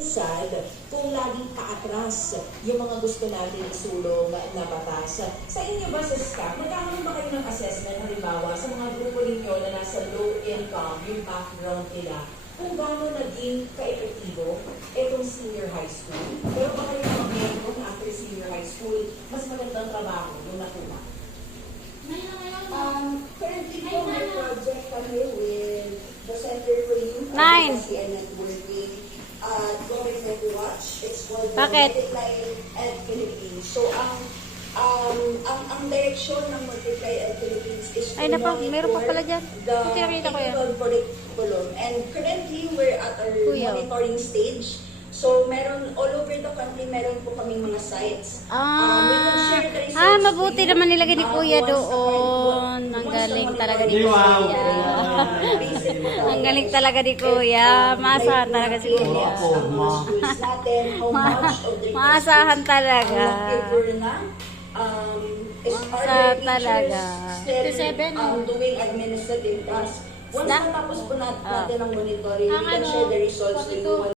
sad kung laging kaatras yung mga gusto natin isulong na batas. Sa inyo ba sa SCAP, nagkakaroon ba kayo ng assessment, halimbawa, sa mga grupo ninyo na nasa low income, yung background nila, kung gaano naging ka-epektibo itong senior high school? Pero ba kayo mga miyembro na after senior high school, mas magandang trabaho yung nakuha? Currently po, may project kami with the Center for Youth Nine. Advocacy and Networking. Going to watch. It's called Bakit? the Multiply Ed Philippines. So, ang direksyon ng Multiply Ed Philippines is to meron pa pala dyan. the Tinakita ko yan. technical curriculum. And currently, we're at our Kuya. monitoring stage. So, meron, all over the country, meron po kaming mga sites. We can share the results Mabuti with you. naman nilagay ni Kuya Once doon. Ang once galing na talaga ni monitoring Kuya. basic Ang galing talaga ni Kuya. Maasahan talaga si Kuya. Maasahan talaga. Maasahan talaga. 57 doing administrative tasks. Once natapos po natin ang monitoring, we can share the results with you.